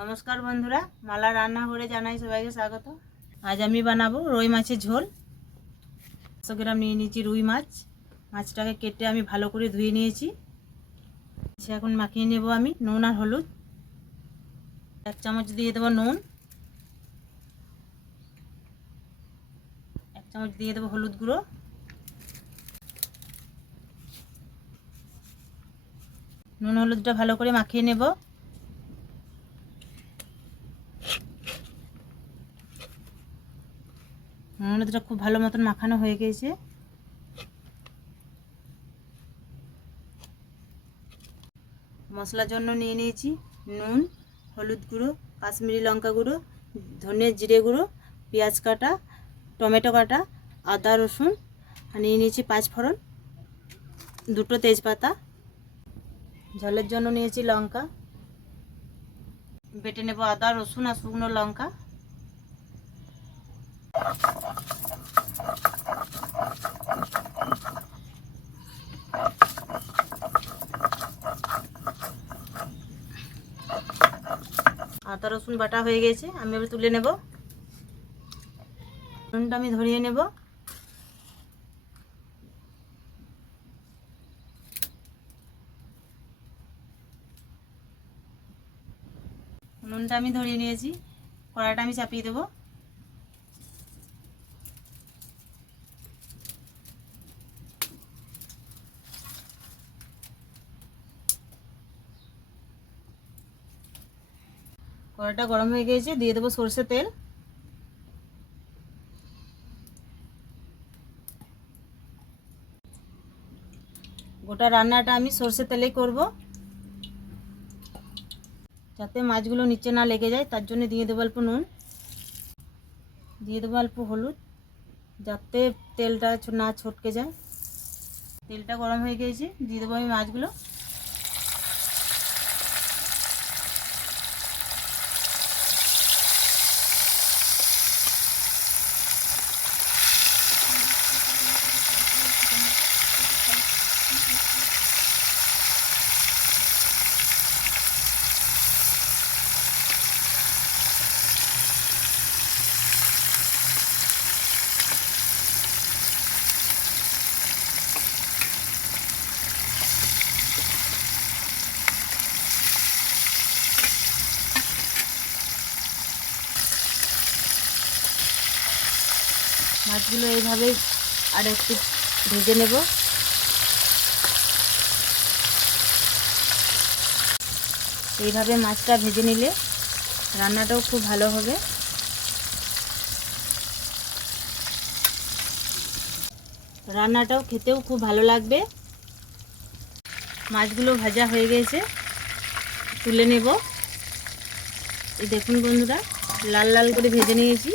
নমস্কার বন্ধুরা, মালা রান্নাঘরে জানাই সবাইকে স্বাগত। আজ আমি বানাবো রুই মাছের ঝোল। 100 গ্রাম নিয়ে নিয়েছি রুই মাছ। মাছটাকে কেটে আমি ভালো করে ধুয়ে নিয়েছি। এখন মাখিয়ে নেব আমি নুন আর হলুদ। 1 চামচ দিয়ে দেবো নুন, 1 চামচ দিয়ে দেবো হলুদ গুঁড়ো, নুন হলুদটা ভালো করে মাখিয়ে নেব। নুন হলুদটা খুব ভালো মতন মাখানো হয়ে গেছে। মশলার জন্য নিয়ে নিয়েছি নুন, হলুদ গুঁড়ো, কাশ্মীরি লঙ্কা গুঁড়ো, ধনে জিরে গুঁড়ো, পেঁয়াজ কাটা, টমেটো কাটা, আদা রসুন, আর নিয়ে নিয়েছি 5 ফোড়ন, 2টো তেজপাতা। ঝালের জন্য নিয়েছি লঙ্কা, বেটে নেব আদা রসুন আর শুকনো লঙ্কা। আদা রসুন বাটা হয়ে গেছে, আমি এবার তুলে নেব। নুনটা আমি ধরিয়ে নেব। নুনটা আমি ধরিয়ে নিয়েছি, কড়াইটা আমি চাপিয়ে দেবো। কড়াইটা গরম হয়ে গেছে, দিয়ে দেবো সরষের তেল। গোটা রান্নাটা আমি সরষের তেলেই করব, যাতে মাছগুলো নিচে না লেগে যায়। তার জন্য দিয়ে দেবো অল্প নুন, দিয়ে দেবো অল্প হলুদ, যাতে তেলটা না ছটকে যায়। তেলটা গরম হয়ে গেছে, দিয়ে দেবো আমি মাছগুলো। মাছগুলো এইভাবেই আর একটু ভেজে নেব। এইভাবে মাছটা ভেজে নিলে রান্নাটাও খুব ভালো হবে। রান্নাটাও খেতেও খুব ভালো লাগবে। মাছগুলো ভাজা হয়ে গেছে, তুলে নেব। এই দেখুন বন্ধুরা, লাল লাল করে ভেজে নিয়েছি।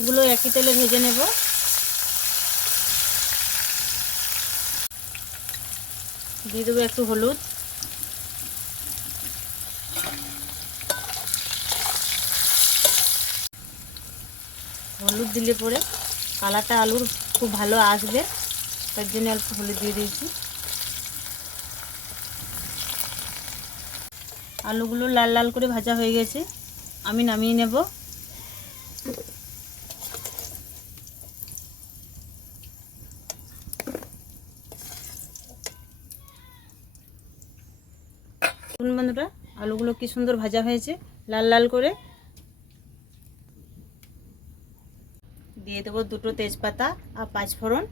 এগুলো একই তেলে ভেজে নেব। দিয়ে দেবো একটু হলুদ, হলুদ দিলে পরে কালারটা আলুর খুব ভালো আসবে, তার জন্য অল্প হলুদ দিয়ে দিয়েছি। আলুগুলো লাল লাল করে ভাজা হয়ে গেছে, আমি নামিয়ে নেব। বন্ধুরা, আলুগুলো কি সুন্দর ভাজা হয়েছে লাল লাল করে। দিয়ে দেবো 2টো তেজপাতা আর 5 ফোড়ন।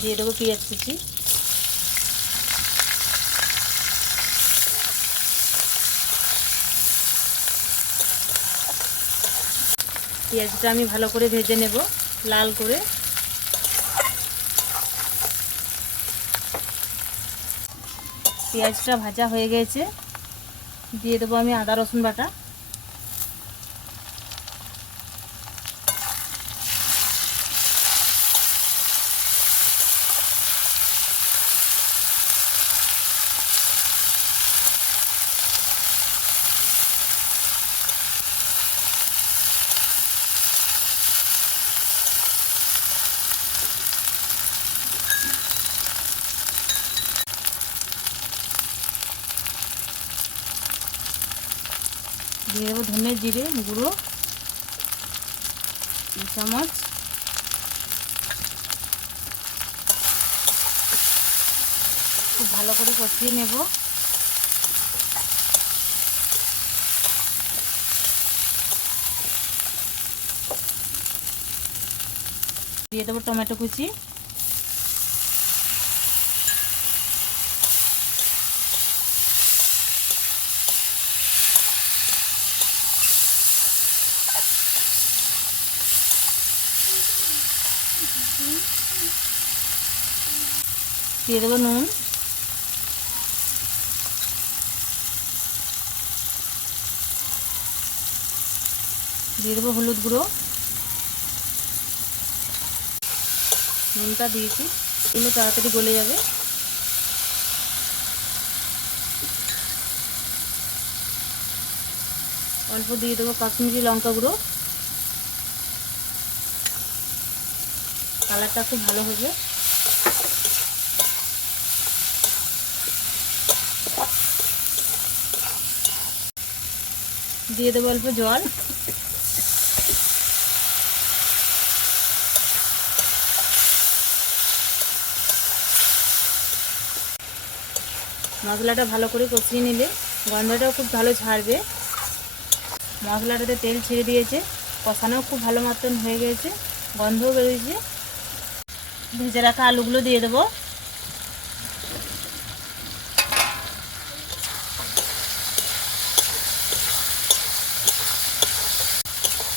দিয়ে দেবো পেঁয়াজ কুচি, পেঁয়াজটা আমি ভালো করে ভেজে নেব লাল করে। পেঁয়াজটা ভাজা হয়ে গেছে, দিয়ে দেবো আমি আদা রসুন বাটা। দিয়ে দেবো ধনে জিরে গুঁড়ো 2 চামচ। খুব ভালো করে কষিয়ে নেব। দিয়ে দেবো টমেটো কুচি। দিয়ে দেবো নুন। দিয়ে দেবো হলুদ গুঁড়ো। নুনটা দিয়েছি, এগুলো তাড়াতাড়ি গলে যাবে। অল্প দিয়ে দেবো কাশ্মীরি লঙ্কা গুঁড়ো, কালারটা খুব ভালো হবে। দিয়ে দেবো অল্প জল। মশলাটা ভালো করে কষিয়ে নিলে গন্ধটাও খুব ভালো ছাড়বে। মশলাটাতে তেল ছেড়ে দিয়েছে, কষানোও খুব ভালো মতন হয়ে গেছে, গন্ধও বেরিয়েছে। ভেজে রাখা আলুগুলো দিয়ে দেবো।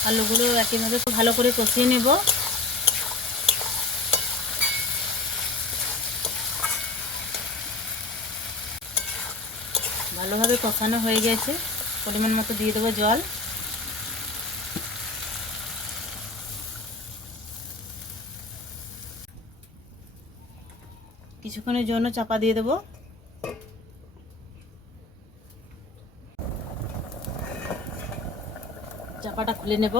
আলুগুলো একইভাবে খুব ভালো করে কষিয়ে নেব। ভালোভাবে কষানো হয়ে গেছে, পরিমাণ মতো দিয়ে দেবো জল। কিছুক্ষণের জন্য চাপা দিয়ে দেবো। চাপাটা খুলে নেব।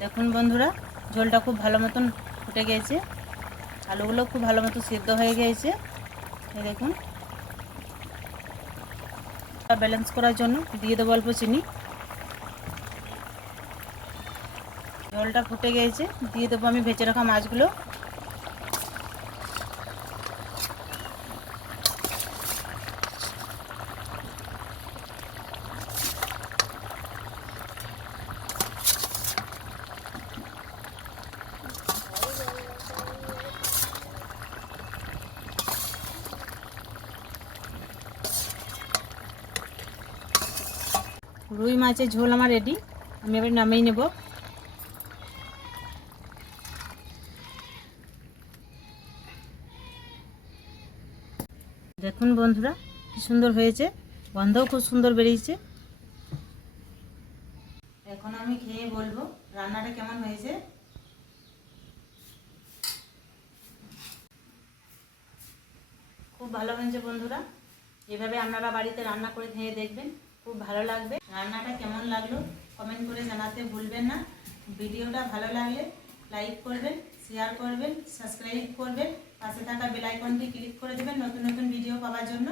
দেখুন বন্ধুরা, ঝোলটা খুব ভালো মতন ফুটে গেছে, আলুগুলো খুব ভালো মতো সিদ্ধ হয়ে গেছে। এই দেখুন, ব্যালেন্স করার জন্য দিয়ে দেবো অল্প চিনি। ঝোলটা ফুটে গেছে, দিয়ে দেবো আমি ভেজে রাখা মাছগুলো। রুই মাছের ঝোল আমার রেডি, আমি এবার নামিয়ে নেব। দেখুন বন্ধুরা, কি সুন্দর হয়েছে, গন্ধও খুব সুন্দর বেরিয়েছে। এখন আমি খেয়ে বলবো রান্নাটা কেমন হয়েছে। খুব ভালো হয়েছে বন্ধুরা, এভাবে আপনারা বাড়িতে রান্না করে খেয়ে দেখবেন, খুব ভালো লাগবে। রান্নাটা কেমন লাগলো কমেন্ট করে জানাতে ভুলবেন না। ভিডিওটা ভালো লাগলে লাইক করবেন, শেয়ার করবেন, সাবস্ক্রাইব করবেন, পাশে থাকা বেল আইকনটি ক্লিক করে দেবেন নতুন নতুন ভিডিও পাওয়ার জন্য।